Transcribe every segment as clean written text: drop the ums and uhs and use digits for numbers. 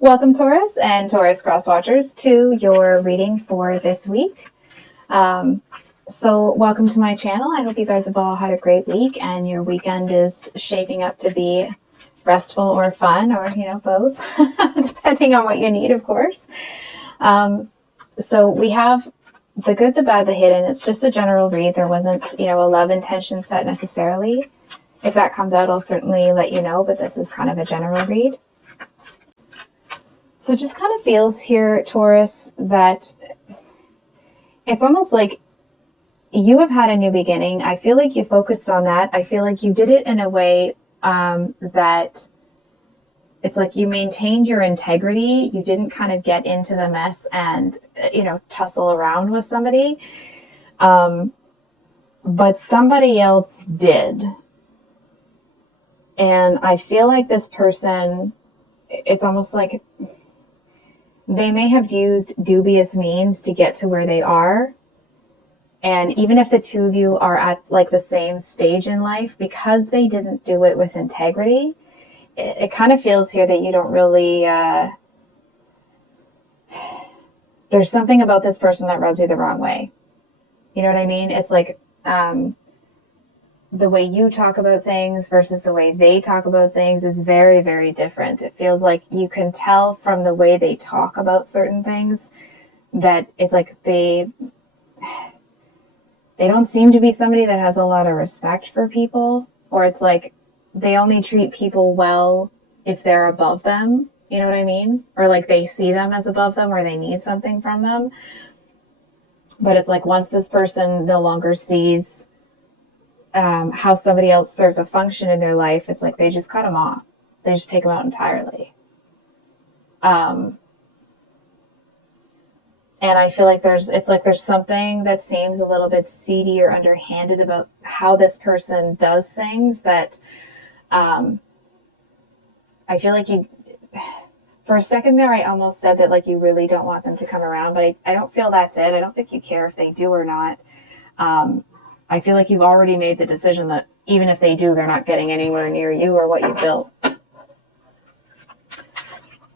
Welcome, Taurus and Taurus cross watchers, to your reading for this week. So welcome to my channel. I hope you guys have all had a great week and your weekend is shaping up to be restful or fun, or, both, depending on what you need, of course. So we have the good, the bad, the hidden. It's just a general read. There wasn't, a love intention set necessarily. If that comes out, I'll certainly let you know, but this is kind of a general read. So it just kind of feels here, Taurus, that it's almost like you have had a new beginning. I feel like you focused on that. I feel like you did it in a way that it's like you maintained your integrity. You didn't kind of get into the mess and, tussle around with somebody. But somebody else did. And I feel like this person, it's almost like they may have used dubious means to get to where they are. And even if the two of you are at like the same stage in life, because they didn't do it with integrity, it kind of feels here that you don't really, there's something about this person that rubs you the wrong way. You know what I mean? It's like, the way you talk about things versus the way they talk about things is very, very different. It feels like you can tell from the way they talk about certain things that it's like they don't seem to be somebody that has a lot of respect for people, or it's like they only treat people well if they're above them. You know what I mean? Or like they see them as above them, or they need something from them. But it's like once this person no longer sees how somebody else serves a function in their life, it's like they just cut them off. They just take them out entirely. And I feel like there's something that seems a little bit seedy or underhanded about how this person does things that I feel like for a second there, I almost said that like you really don't want them to come around, but I don't feel that's it. I don't think you care if they do or not. I feel like you've already made the decision that even if they do, they're not getting anywhere near you or what you've built.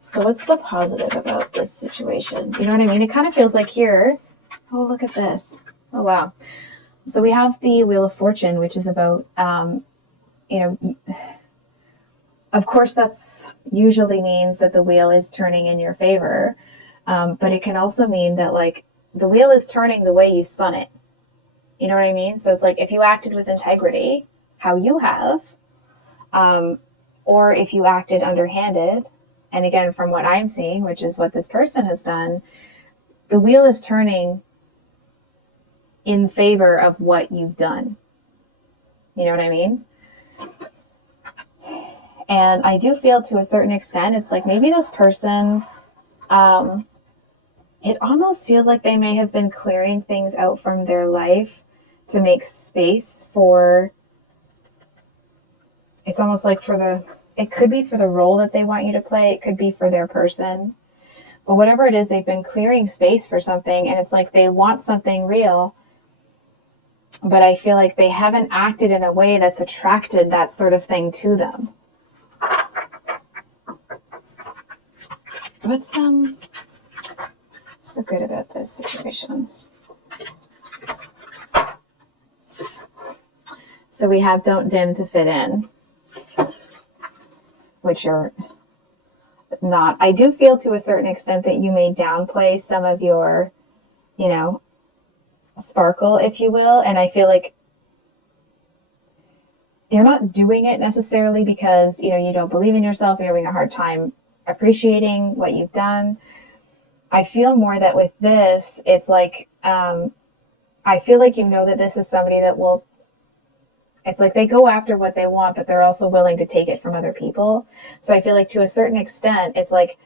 So what's the positive about this situation? You know what I mean? It kind of feels like here, oh, look at this. Oh, wow. So we have the Wheel of Fortune, which is about, of course, that's usually means that the wheel is turning in your favor. But it can also mean that like the wheel is turning the way you spun it. You know what I mean? So it's like if you acted with integrity, how you have, or if you acted underhanded, and again, from what I'm seeing, which is what this person has done, the wheel is turning in favor of what you've done. You know what I mean? And I do feel to a certain extent, it's like maybe this person, it almost feels like they may have been clearing things out from their life to make space for, it's almost like it could be for the role that they want you to play. It could be for their person. But whatever it is, they've been clearing space for something, and it's like they want something real. But I feel like they haven't acted in a way that's attracted that sort of thing to them. What's the good about this situation? So we have don't dim to fit in, which you're not. I do feel to a certain extent that you may downplay some of your, sparkle, if you will. And I feel like you're not doing it necessarily because, you don't believe in yourself. You're having a hard time appreciating what you've done. I feel more that with this, it's like, I feel like that this is somebody that will, it's like they go after what they want, but they're also willing to take it from other people. So I feel like to a certain extent, it's like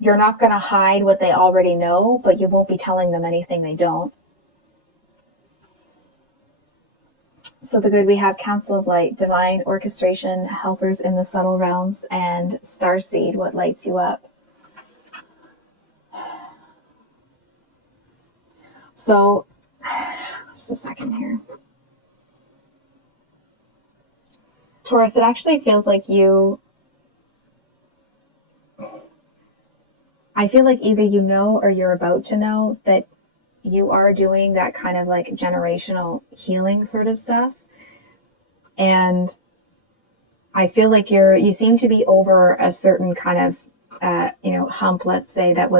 you're not going to hide what they already know, but you won't be telling them anything they don't. So the good, we have Council of Light, Divine Orchestration, Helpers in the Subtle Realms, and Starseed, what lights you up. So, just a second here. Taurus, it actually feels like you I feel like either you know or you're about to know that you are doing that kind of like generational healing sort of stuff. And I feel like you seem to be over a certain kind of, hump, let's say, that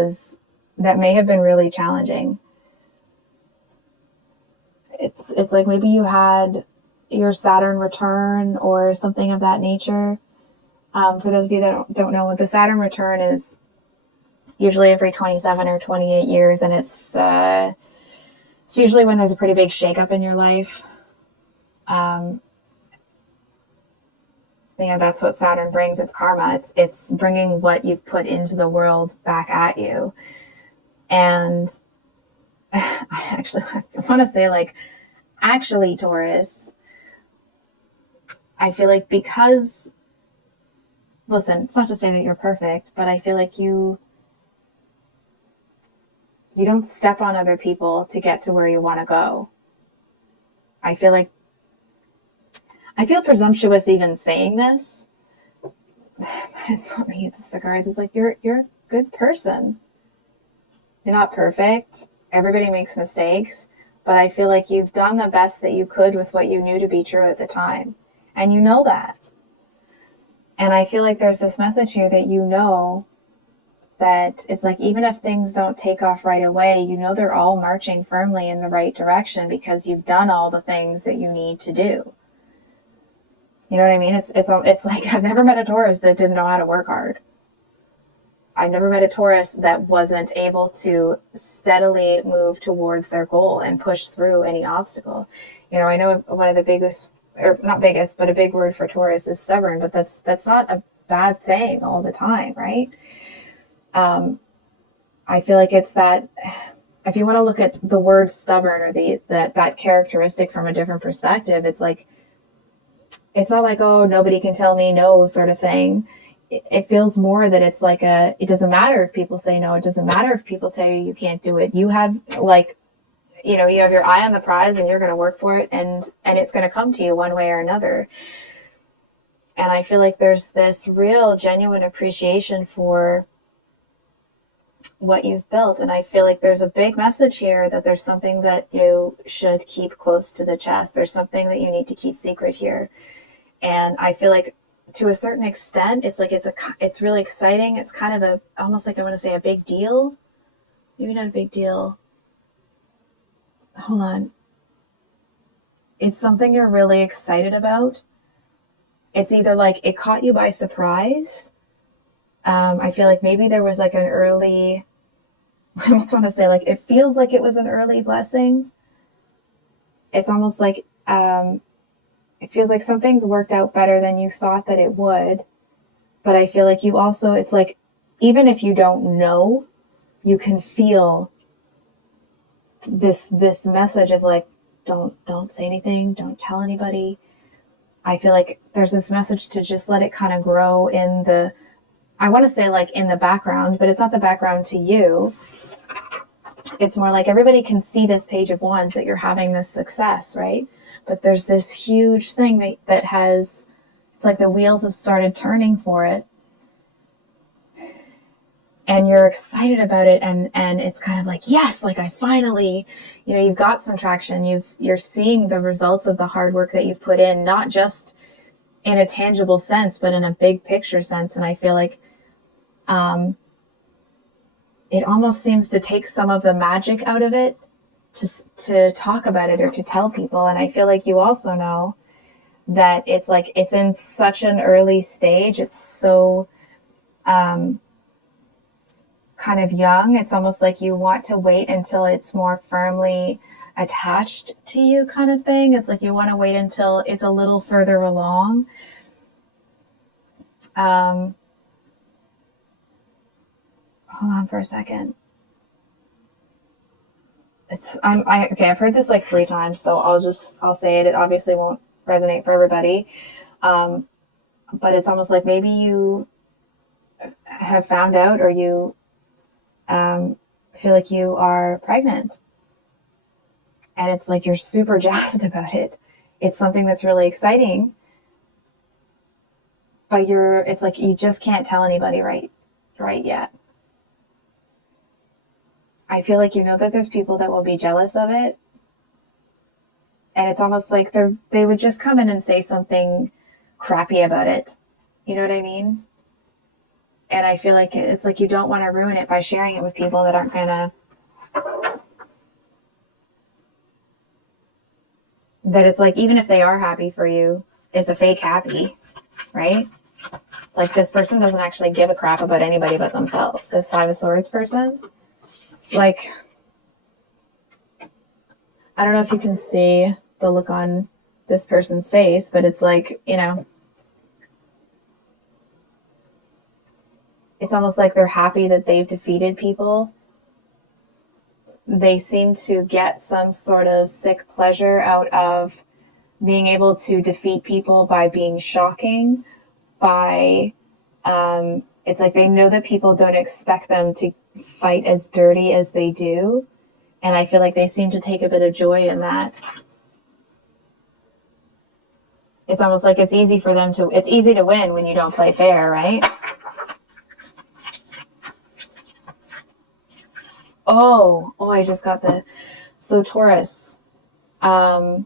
may have been really challenging. It's like maybe you had your Saturn return or something of that nature. For those of you that don't know, what the Saturn return is usually every 27 or 28 years, and it's usually when there's a pretty big shakeup in your life. That's what Saturn brings. It's karma. It's bringing what you've put into the world back at you. And I want to say, like, actually, Taurus, I feel like because, listen, it's not to say that you're perfect, but I feel like you don't step on other people to get to where you want to go. I feel presumptuous even saying this, but it's not me, it's the cards. It's like, you're a good person. You're not perfect. Everybody makes mistakes, but I feel like you've done the best that you could with what you knew to be true at the time. And you know that. And I feel like there's this message here that you know that it's like, even if things don't take off right away, you know they're all marching firmly in the right direction because you've done all the things that you need to do. You know what I mean? It's like, I've never met a Taurus that didn't know how to work hard. I've never met a Taurus that wasn't able to steadily move towards their goal and push through any obstacle. I know one of the biggest, or not biggest, but a big word for Taurus is stubborn, but that's not a bad thing all the time, right? I feel like it's that, if you want to look at the word stubborn or that characteristic from a different perspective, it's like, it's not like, oh, nobody can tell me no sort of thing. It feels more that it's like it doesn't matter if people say no. It doesn't matter if people tell you you can't do it. You have you have your eye on the prize and you're going to work for it, and it's going to come to you one way or another. And I feel like there's this real genuine appreciation for what you've built. And I feel like there's a big message here that there's something that you should keep close to the chest. There's something that you need to keep secret here. And I feel like to a certain extent, it's like, it's really exciting. It's kind of almost like, I want to say, a big deal. Maybe not a big deal. Hold on. It's something you're really excited about. It's either like it caught you by surprise. I feel like maybe there was like an early, I almost want to say, like, it feels like it was an early blessing. It's almost like, it feels like some things worked out better than you thought that it would. But I feel like you also, it's like, even if you don't know, you can feel this message of like, don't say anything, don't tell anybody. I feel like there's this message to just let it kind of grow in I want to say like in the background, but it's not the background to you. It's more like everybody can see this page of wands that you're having this success, right? But there's this huge thing that has, it's like the wheels have started turning for it. And you're excited about it. And it's kind of like, yes, like I finally, you've got some traction. You're seeing the results of the hard work that you've put in, not just in a tangible sense, but in a big picture sense. And I feel like, it almost seems to take some of the magic out of it to talk about it or to tell people. And I feel like you also know that it's like, it's in such an early stage. It's so, kind of young. It's almost like you want to wait until it's more firmly attached to you, kind of thing. It's like you want to wait until it's a little further along. Hold on for a second. I've heard this like 3 times, so I'll say it. It obviously won't resonate for everybody. But it's almost like maybe you have found out, or you feel like you are pregnant, and it's like you're super jazzed about it. It's something that's really exciting, but it's like you just can't tell anybody right yet. I feel like you know that there's people that will be jealous of it. And it's almost like they would just come in and say something crappy about it. You know what I mean? And I feel like it's like you don't want to ruin it by sharing it with people that aren't going to, that it's like, even if they are happy for you, it's a fake happy, right? It's like this person doesn't actually give a crap about anybody but themselves. This Five of Swords person, like, I don't know if you can see the look on this person's face, but it's like, you know, it's almost like they're happy that they've defeated people. They seem to get some sort of sick pleasure out of being able to defeat people by being shocking, by, it's like they know that people don't expect them to fight as dirty as they do. And I feel like they seem to take a bit of joy in that. It's almost like it's easy for them to, it's easy to win when you don't play fair, right? Oh, I just got so Taurus, I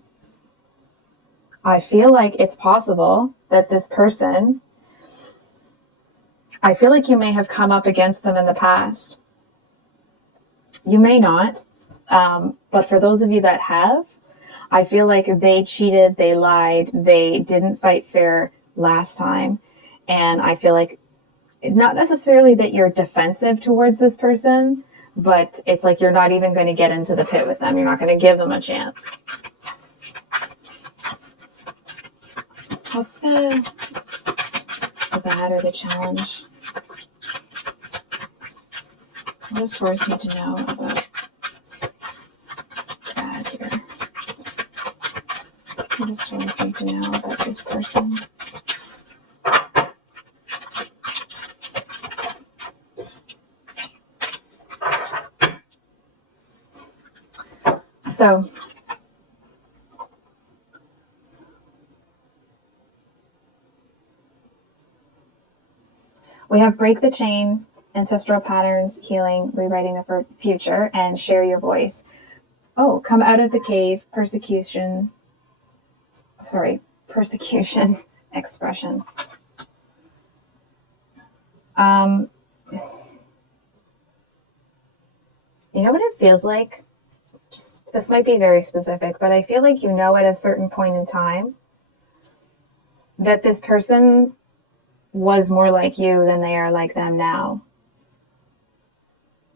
feel like it's possible that this person, I feel like you may have come up against them in the past. You may not, but for those of you that have, I feel like they cheated, they lied, they didn't fight fair last time. And I feel like not necessarily that you're defensive towards this person, but it's like you're not even going to get into the pit with them. You're not going to give them a chance. What's the bad or the challenge? What does Taurus need to know about bad here? What does Taurus need to know about this person? So, we have break the chain, ancestral patterns, healing, rewriting the future, and share your voice. Oh, come out of the cave, persecution, expression. You know what it feels like? This might be very specific, but I feel like you know at a certain point in time that this person was more like you than they are like them now.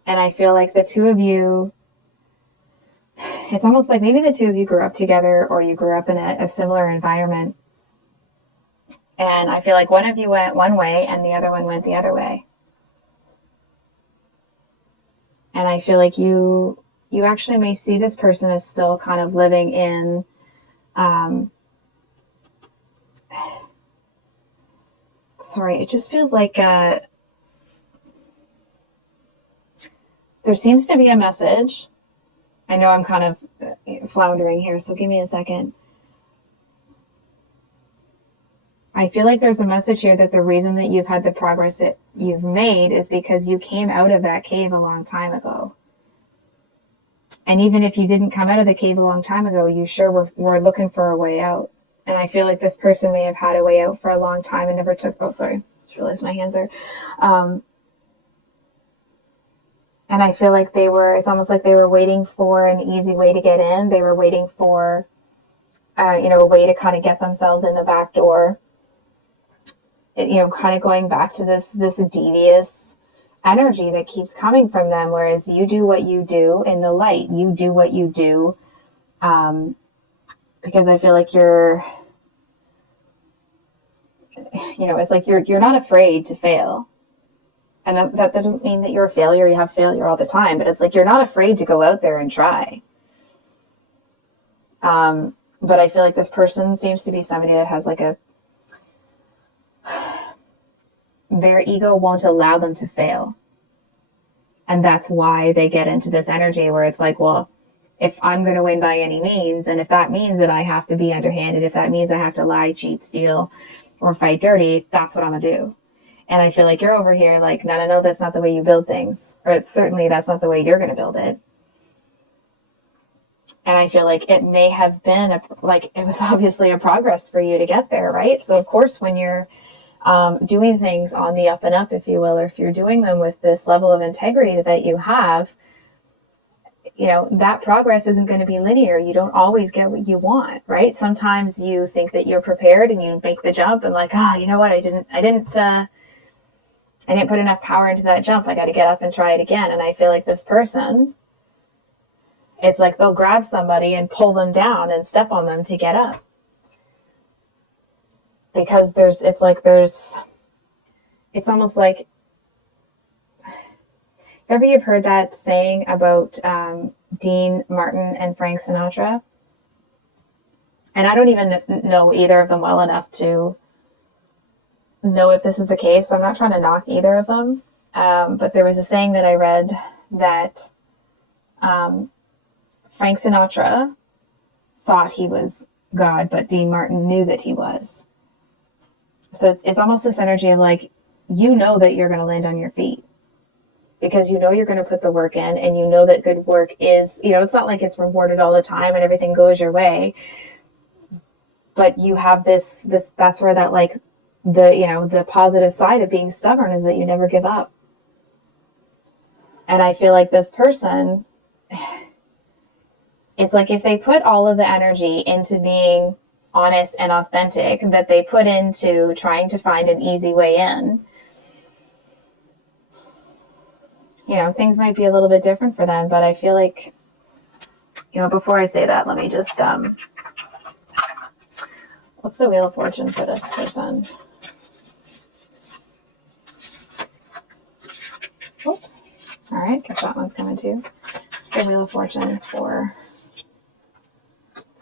And I feel like the two of you, it's almost like maybe the two of you grew up together or you grew up in a similar environment. And I feel like one of you went one way and the other one went the other way. And I feel like you actually may see this person as still kind of living in, it just feels like there seems to be a message. I know I'm kind of floundering here, so give me a second. I feel like there's a message here that the reason that you've had the progress that you've made is because you came out of that cave a long time ago. And even if you didn't come out of the cave a long time ago, you sure were looking for a way out. And I feel like this person may have had a way out for a long time and never took, just realized my hands are. And I feel like it's almost like they were waiting for an easy way to get in. They were waiting for, a way to kind of get themselves in the back door. Kind of going back to this devious energy that keeps coming from them, whereas you do what you do in the light. You do what you do, because I feel like it's like you're not afraid to fail. And that doesn't mean that you're a failure. You have failure all the time, but it's like you're not afraid to go out there and try. But I feel like this person seems to be somebody that has their ego won't allow them to fail. And that's why they get into this energy where it's like, well, if I'm going to win by any means, and if that means that I have to be underhanded, if that means I have to lie, cheat, steal, or fight dirty, that's what I'm going to do. And I feel like you're over here like, no, that's not the way you build things. Or it's certainly that's not the way you're going to build it. And I feel like it may have been it was obviously a progress for you to get there, right? So of course, when you're doing things on the up and up, if you will, or if you're doing them with this level of integrity that you have, you know, that progress isn't going to be linear. You don't always get what you want, right? Sometimes you think that you're prepared and you make the jump and like, you know what? I didn't put enough power into that jump. I got to get up and try it again. And I feel like this person, it's like they'll grab somebody and pull them down and step on them to get up. Because it's almost like, ever you've heard that saying about Dean Martin and Frank Sinatra? And I don't even know either of them well enough to know if this is the case. So I'm not trying to knock either of them. But there was a saying that I read that Frank Sinatra thought he was God, but Dean Martin knew that he was. So it's almost this energy of like, you know that you're going to land on your feet because you know you're going to put the work in, and you know that good work is, you know, it's not like it's rewarded all the time and everything goes your way, but you have this, that's where that like the positive side of being stubborn is that you never give up. And I feel like this person, it's like if they put all of the energy into being honest and authentic that they put into trying to find an easy way in, you know, things might be a little bit different for them. But I feel like, you know, before I say that, let me just, what's the Wheel of Fortune for this person? Oops. All right, guess that one's coming too. The Wheel of Fortune for,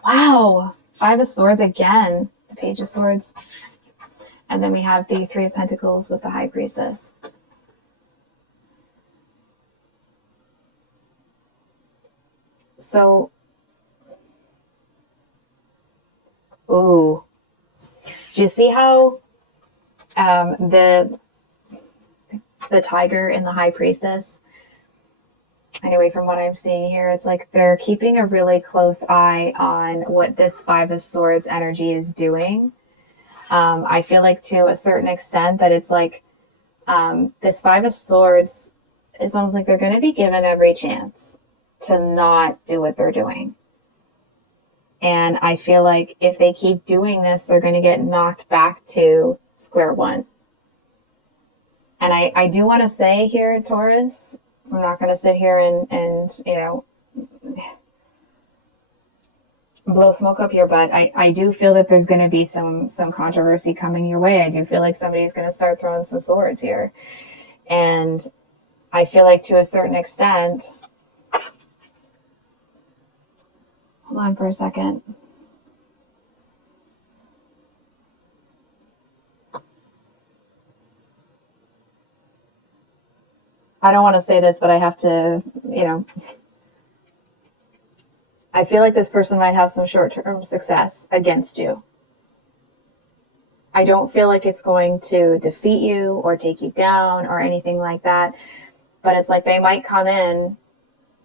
wow, Five of Swords again, the Page of Swords. And then we have the Three of Pentacles with the High Priestess. So, ooh, do you see how the tiger and the High Priestess, anyway, from what I'm seeing here, it's like they're keeping a really close eye on what this Five of Swords energy is doing. I feel like to a certain extent that it's like this Five of Swords, it's almost like they're going to be given every chance to not do what they're doing. And I feel like if they keep doing this, they're going to get knocked back to square one. And I do want to say here, Taurus, I'm not going to sit here and you know, blow smoke up your butt. I do feel that there's going to be some controversy coming your way. I do feel like somebody's going to start throwing some swords here. And I feel like to a certain extent, hold on for a second. I don't want to say this, but I have to, you know, I feel like this person might have some short-term success against you. I don't feel like it's going to defeat you or take you down or anything like that. But it's like they might come in,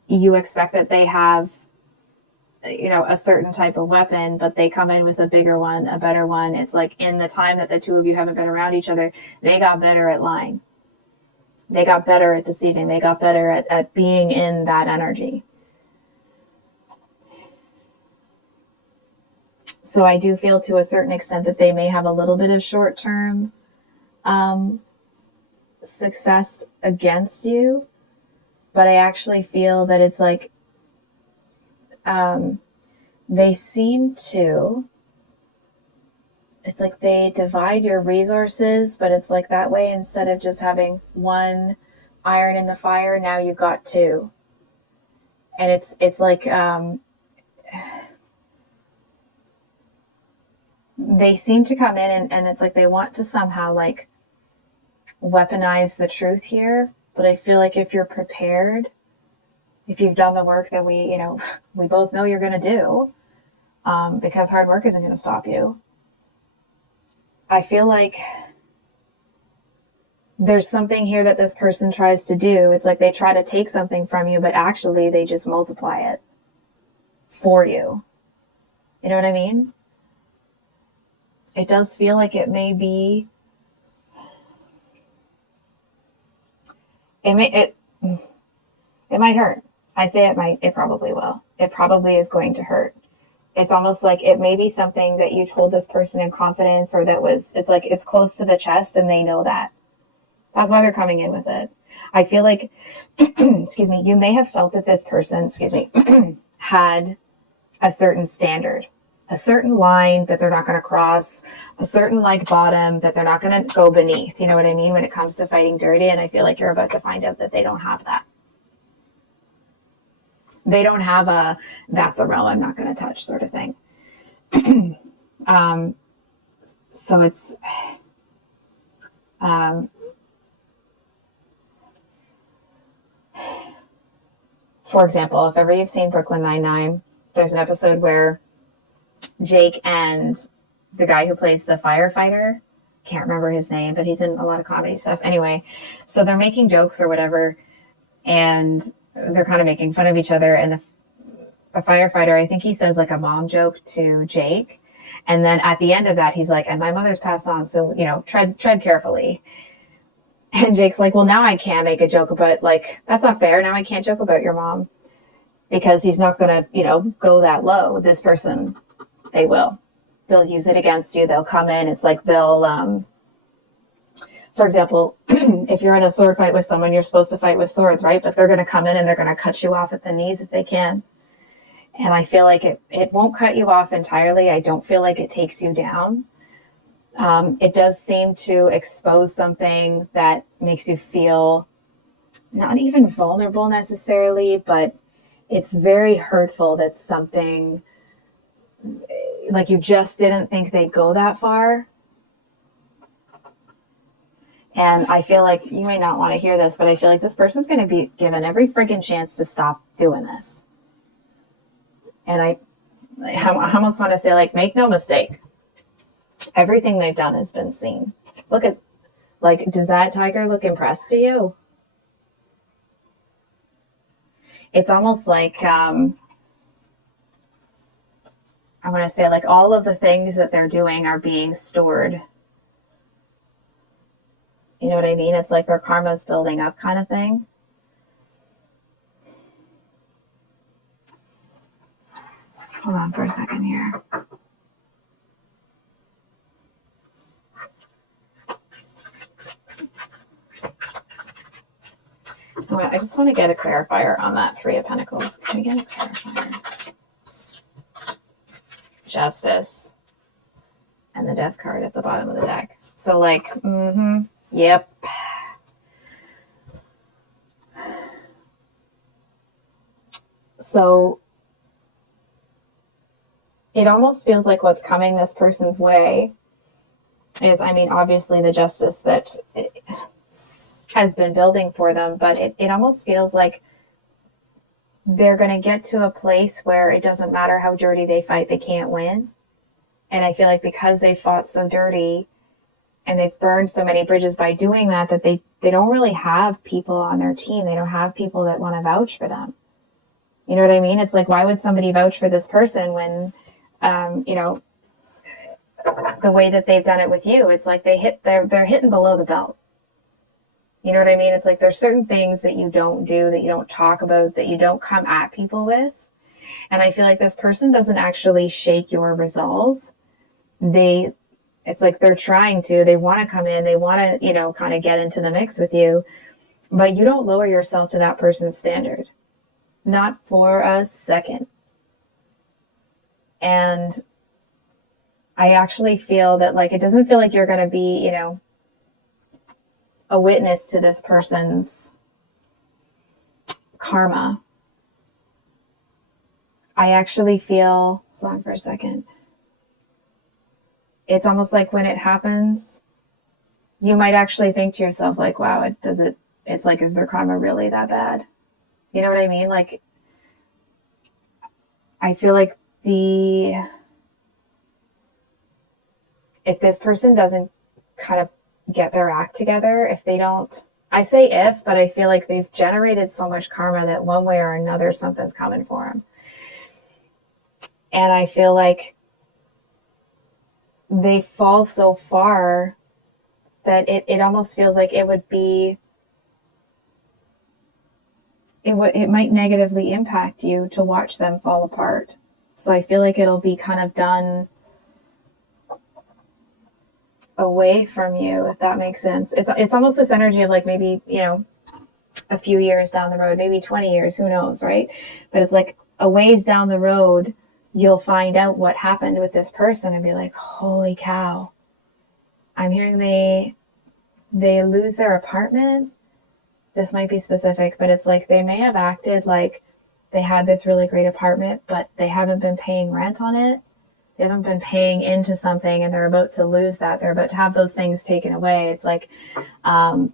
you expect that they have, you know, a certain type of weapon, but they come in with a bigger one, a better one. It's like in the time that the two of you haven't been around each other, they got better at lying. They got better at deceiving. They got better at being in that energy. So I do feel to a certain extent that they may have a little bit of short-term success against you. But I actually feel that it's like they seem to, it's like they divide your resources, but it's like that way, instead of just having one iron in the fire, now you've got two. And it's like they seem to come in and it's like they want to somehow like weaponize the truth here. But I feel like if you're prepared, if you've done the work that we both know you're going to do, because hard work isn't going to stop you. I feel like there's something here that this person tries to do. It's like they try to take something from you, but actually they just multiply it for you. You know what I mean? It does feel like it may be, it might hurt. I say it probably will. It probably is going to hurt. It's almost like it may be something that you told this person in confidence, or it's like it's close to the chest and they know that. That's why they're coming in with it. I feel like, excuse me, you may have felt that this person, excuse me, had a certain standard, a certain line that they're not going to cross, a certain like bottom that they're not going to go beneath. You know what I mean? When it comes to fighting dirty. And I feel like you're about to find out that they don't have that. They don't have that's a realm I'm not going to touch sort of thing. So it's, for example, if ever you've seen Brooklyn Nine-Nine, there's an episode where Jake and the guy who plays the firefighter, can't remember his name, but he's in a lot of comedy stuff. Anyway, so they're making jokes or whatever, and they're kind of making fun of each other. And the firefighter, I think he says like a mom joke to Jake. And then at the end of that, he's like, and my mother's passed on, so, tread carefully. And Jake's like, well, now I can't make a joke about, like, that's not fair. Now I can't joke about your mom, because he's not going to, go that low. This person, they will. They'll use it against you. They'll come in. It's like they'll, for example, if you're in a sword fight with someone, you're supposed to fight with swords, right? But they're going to come in and they're going to cut you off at the knees if they can. And I feel like it won't cut you off entirely. I don't feel like it takes you down. It does seem to expose something that makes you feel not even vulnerable necessarily, but it's very hurtful that something like you just didn't think they'd go that far. And I feel like you may not want to hear this, but I feel like this person's going to be given every friggin' chance to stop doing this. And I almost want to say, like, make no mistake. Everything they've done has been seen. Look at, like, does that tiger look impressed to you? It's almost like, I want to say, like, all of the things that they're doing are being stored. You know what I mean? It's like their karma's building up kind of thing. Hold on for a second here. I just want to get a clarifier on that Three of Pentacles. Can we get a clarifier? Justice. And the Death card at the bottom of the deck. So like, yep. So it almost feels like what's coming this person's way is, I mean, obviously the justice that has been building for them, but it almost feels like they're going to get to a place where it doesn't matter how dirty they fight, they can't win. And I feel like because they fought so dirty and they've burned so many bridges by doing that, that they don't really have people on their team. They don't have people that want to vouch for them. You know what I mean? It's like, why would somebody vouch for this person when, the way that they've done it with you, it's like they're hitting below the belt. You know what I mean? It's like there's certain things that you don't do, that you don't talk about, that you don't come at people with. And I feel like this person doesn't actually shake your resolve. It's like they're trying to, they want to come in, they want to, kind of get into the mix with you, but you don't lower yourself to that person's standard. Not for a second. And I actually feel that, like, it doesn't feel like you're going to be, a witness to this person's karma. I actually feel, hold on for a second. It's almost like when it happens, you might actually think to yourself, like, wow, it's like, is their karma really that bad? You know what I mean? Like, I feel like if this person doesn't kind of get their act together, if they don't, I say if, but I feel like they've generated so much karma that one way or another, something's coming for them. And I feel like they fall so far that it almost feels like it would be, it might negatively impact you to watch them fall apart. So I feel like it'll be kind of done away from you, if that makes sense. It's almost this energy of like maybe, you know, a few years down the road, maybe 20 years, who knows, right? But it's like a ways down the road, you'll find out what happened with this person and be like, holy cow, I'm hearing they lose their apartment. This might be specific, but it's like they may have acted like they had this really great apartment, but they haven't been paying rent on it. They haven't been paying into something, and they're about to lose that. They're about to have those things taken away. It's like a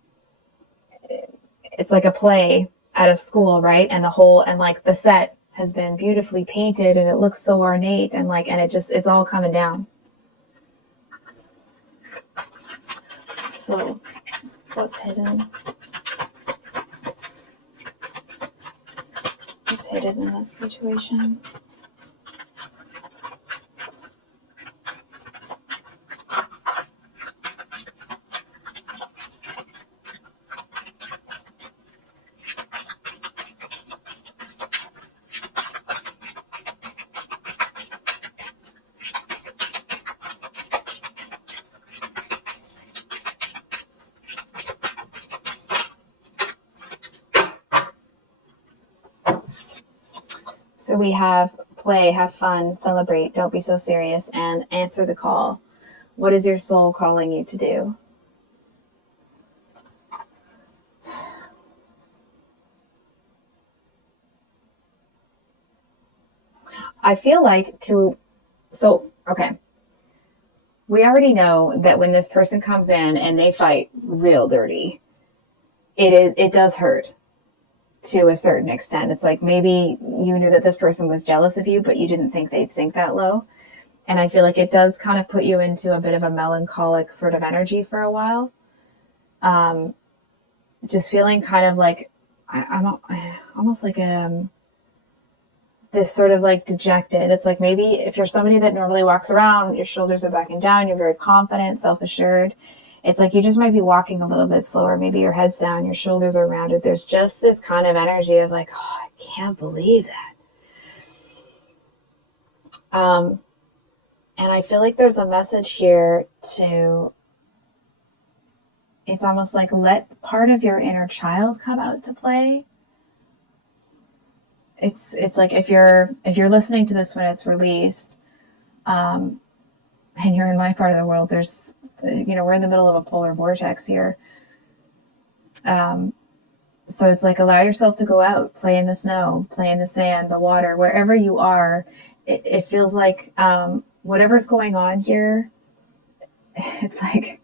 play at a school, right? And the set has been beautifully painted and it looks so ornate, and it's all coming down. So what's hidden? What's hidden in this situation? So we have play, have fun, celebrate, don't be so serious, and answer the call. What is your soul calling you to do? I feel like okay. We already know that when this person comes in and they fight real dirty, it does hurt to a certain extent. It's like maybe you knew that this person was jealous of you, but you didn't think they'd sink that low. And I feel like it does kind of put you into a bit of a melancholic sort of energy for a while. Just feeling kind of like, I'm almost like this sort of like dejected. It's like maybe if you're somebody that normally walks around, your shoulders are back and down, you're very confident, self-assured. It's like you just might be walking a little bit slower. Maybe your head's down, your shoulders are rounded. There's just this kind of energy of like, oh, I can't believe that. And I feel like there's a message here to, it's almost like let part of your inner child come out to play. It's like if you're listening to this when it's released, and you're in my part of the world, there's, we're in the middle of a polar vortex here. So it's like, allow yourself to go out, play in the snow, play in the sand, the water, wherever you are. It feels like, whatever's going on here, it's like,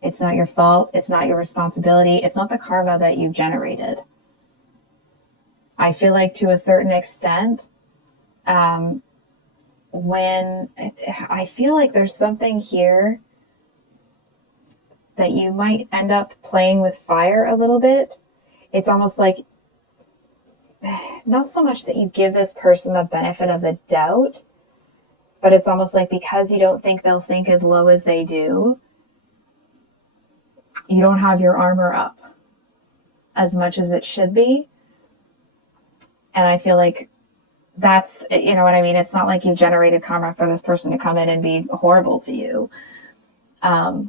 it's not your fault. It's not your responsibility. It's not the karma that you generated. I feel like to a certain extent, when I feel like there's something here that you might end up playing with fire a little bit. It's almost like, not so much that you give this person the benefit of the doubt, but it's almost like because you don't think they'll sink as low as they do, you don't have your armor up as much as it should be. And I feel like that's, you know what I mean? It's not like you generated karma for this person to come in and be horrible to you. I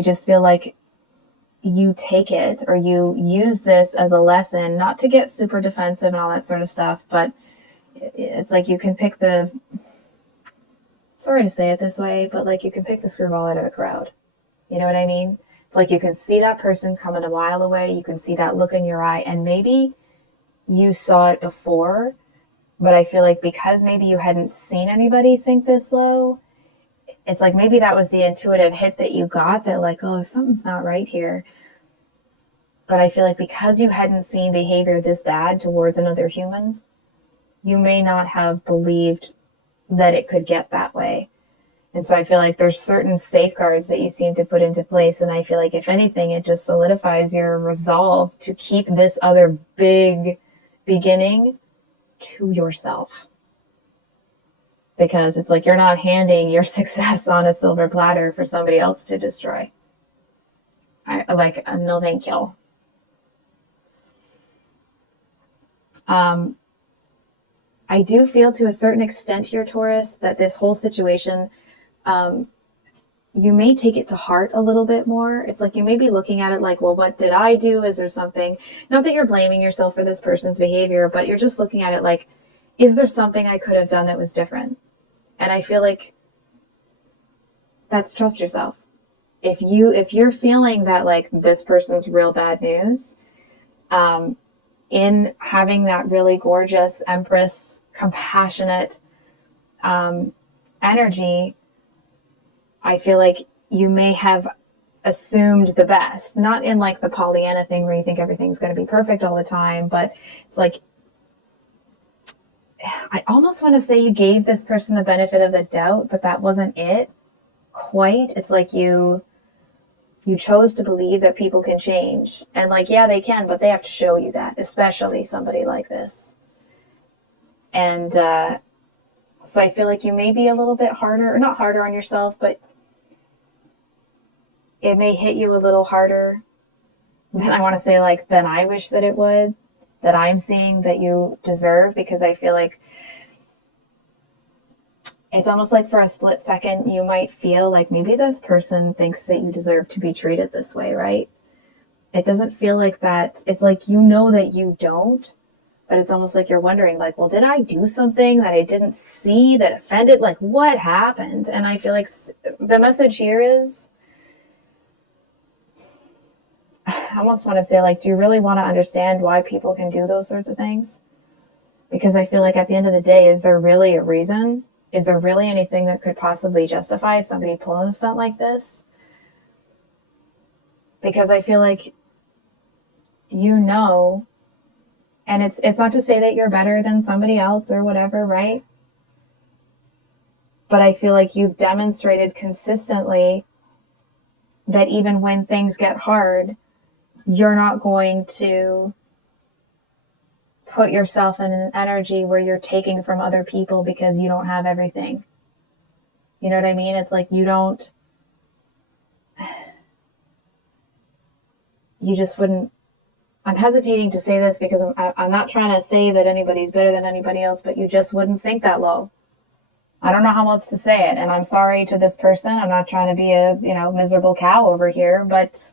just feel like you take it or you use this as a lesson, not to get super defensive and all that sort of stuff, but it's like you can pick sorry to say it this way, but like you can pick the screwball out of a crowd. You know what I mean? It's like you can see that person coming a mile away. You can see that look in your eye, and maybe you saw it before, but I feel like because maybe you hadn't seen anybody sink this low, it's like maybe that was the intuitive hit that you got that like, oh, something's not right here. But I feel like because you hadn't seen behavior this bad towards another human, you may not have believed that it could get that way. And so I feel like there's certain safeguards that you seem to put into place. And I feel like if anything, it just solidifies your resolve to keep this other big beginning to yourself. Because it's like you're not handing your success on a silver platter for somebody else to destroy. No thank you. I do feel to a certain extent here, Taurus, that this whole situation, you may take it to heart a little bit more. It's like you may be looking at it like, well, what did I do? Is there something? Not that you're blaming yourself for this person's behavior, but you're just looking at it like, is there something I could have done that was different? And I feel like that's trust yourself. If you're feeling that like this person's real bad news, in having that really gorgeous Empress, compassionate energy, I feel like you may have assumed the best, not in like the Pollyanna thing where you think everything's going to be perfect all the time, but it's like, I almost want to say you gave this person the benefit of the doubt, but that wasn't it quite. It's like you chose to believe that people can change. And like, yeah, they can, but they have to show you that, especially somebody like this. And so I feel like you may be a little bit harder, or not harder on yourself, but it may hit you a little harder than I want to say, like, than I wish that it would, that I'm seeing that you deserve, because I feel like it's almost like for a split second, you might feel like maybe this person thinks that you deserve to be treated this way, right? It doesn't feel like that. It's like, you know that you don't, but it's almost like you're wondering like, well, did I do something that I didn't see that offended? Like, what happened? And I feel like the message here is, I almost want to say, like, do you really want to understand why people can do those sorts of things? Because I feel like at the end of the day, is there really a reason? Is there really anything that could possibly justify somebody pulling a stunt like this? Because I feel like, you know, and it's not to say that you're better than somebody else or whatever, right? But I feel like you've demonstrated consistently that even when things get hard, you're not going to put yourself in an energy where you're taking from other people because you don't have everything. You know what I mean? It's like you just wouldn't. I'm hesitating to say this because I'm not trying to say that anybody's better than anybody else, but you just wouldn't sink that low. I don't know how else to say it. And I'm sorry to this person. I'm not trying to be a, miserable cow over here, but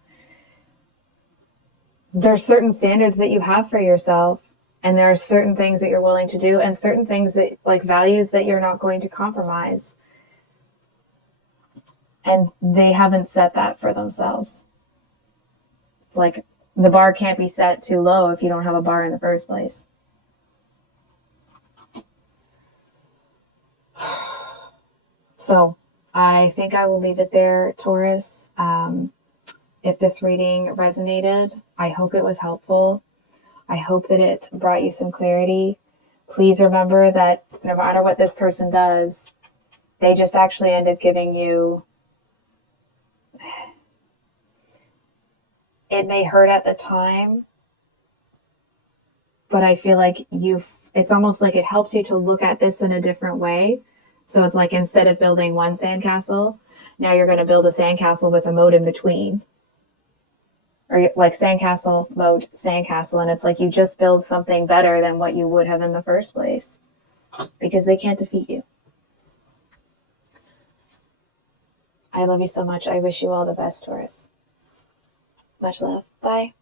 there's certain standards that you have for yourself, and there are certain things that you're willing to do, and certain things that, like, values that you're not going to compromise. And they haven't set that for themselves. It's like the bar can't be set too low if you don't have a bar in the first place. So I think I will leave it there, Taurus. If this reading resonated, I hope it was helpful. I hope that it brought you some clarity. Please remember that no matter what this person does, they just actually end up giving you, it may hurt at the time, but I feel like it's almost like it helps you to look at this in a different way. So it's like, instead of building one sandcastle, now you're going to build a sandcastle with a moat in between. Or like sandcastle, moat, sandcastle. And it's like you just build something better than what you would have in the first place. Because they can't defeat you. I love you so much. I wish you all the best, Taurus. Much love. Bye.